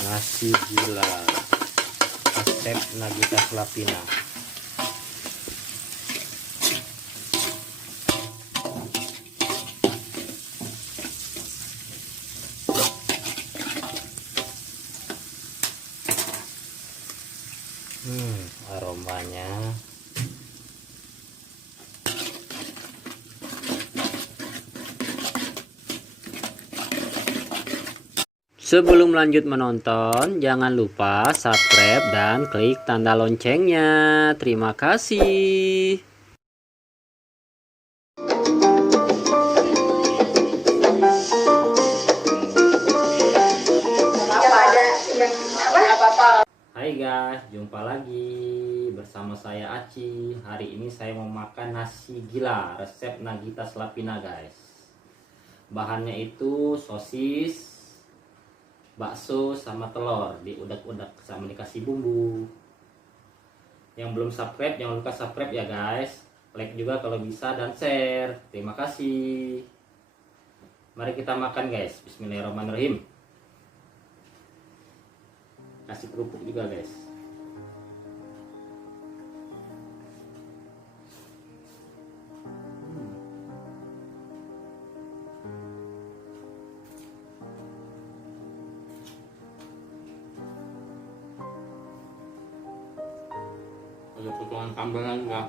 Nasi gila resep Nagita Slavina. Aromanya sebelum lanjut menonton, jangan lupa subscribe dan klik tanda loncengnya. Terima kasih. Hai guys, jumpa lagi bersama saya Aci. Hari ini saya mau makan nasi gila resep Nagita Slavina guys. Bahannya itu sosis, bakso sama telur diudak-udak sama dikasih bumbu. Yang belum subscribe jangan lupa subscribe ya guys, like juga kalau bisa dan share. Terima kasih. Mari kita makan guys. Bismillahirrahmanirrahim. Kasih kerupuk juga guys. Ada potongan kambelan juga.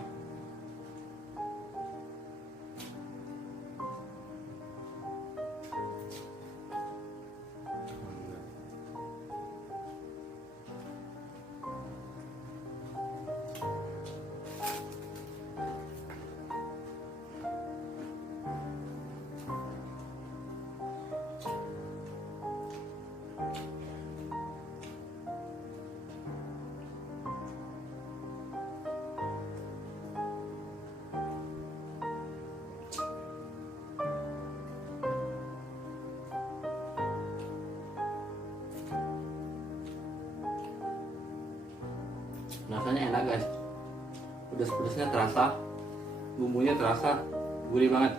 Rasanya enak guys, pedas-pedasnya terasa, bumbunya terasa, gurih banget.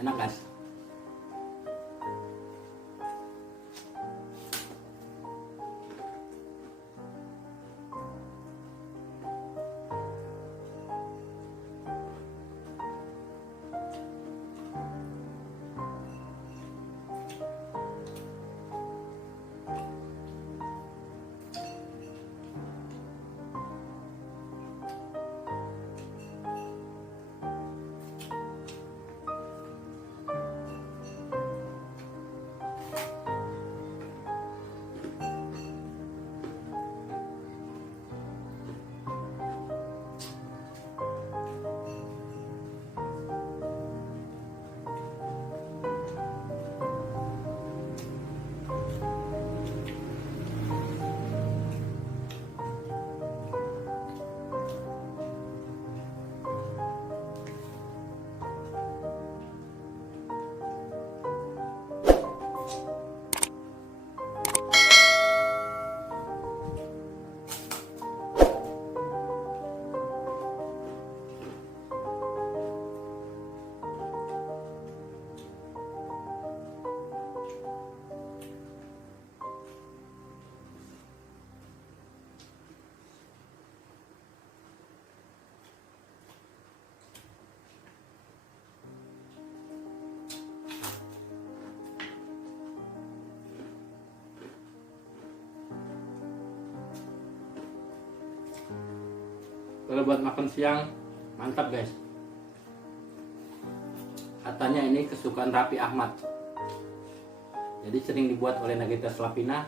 Enak guys. Kalau buat makan siang mantap guys. Katanya ini kesukaan Raffi Ahmad. Jadi sering dibuat oleh Nagita Slavina.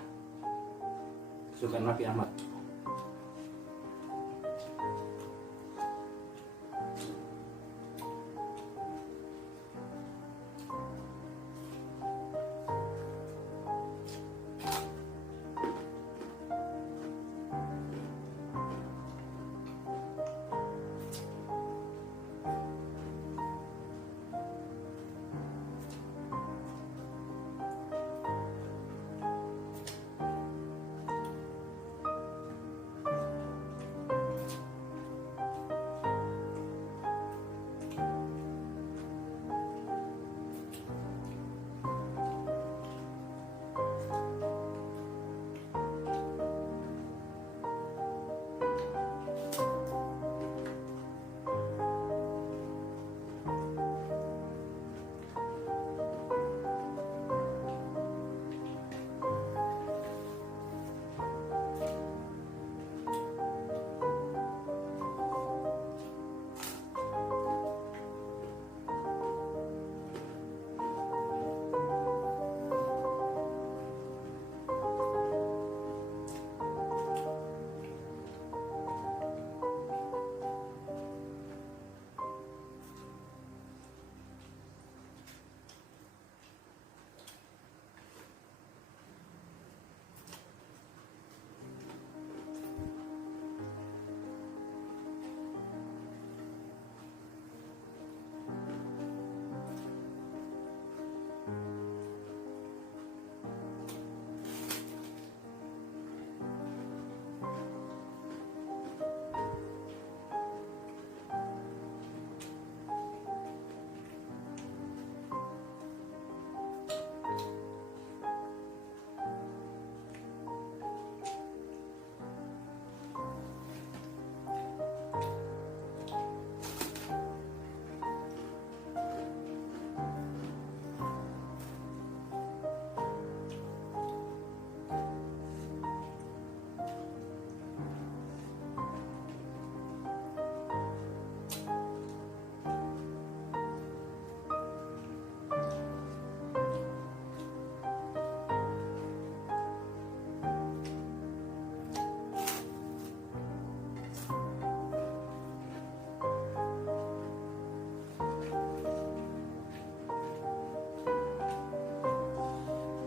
Kesukaan Raffi Ahmad.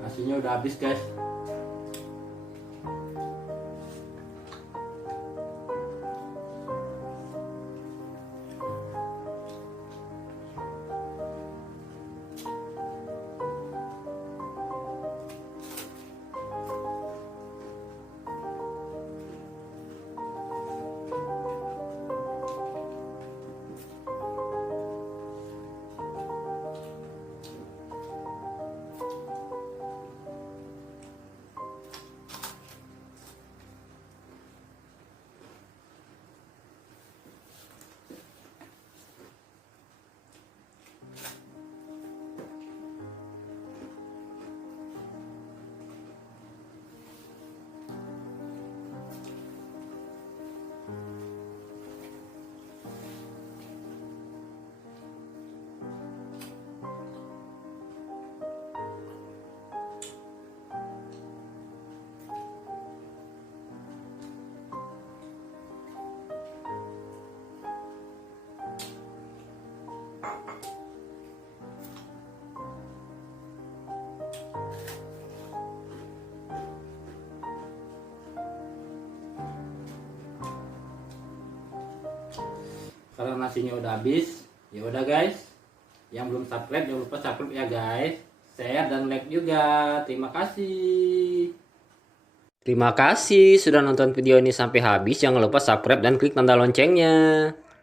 Nasinya udah habis guys. Karena nasinya udah habis, ya udah guys. Yang belum subscribe jangan lupa subscribe ya guys. Share dan like juga. Terima kasih. Terima kasih sudah nonton video ini sampai habis. Jangan lupa subscribe dan klik tanda loncengnya.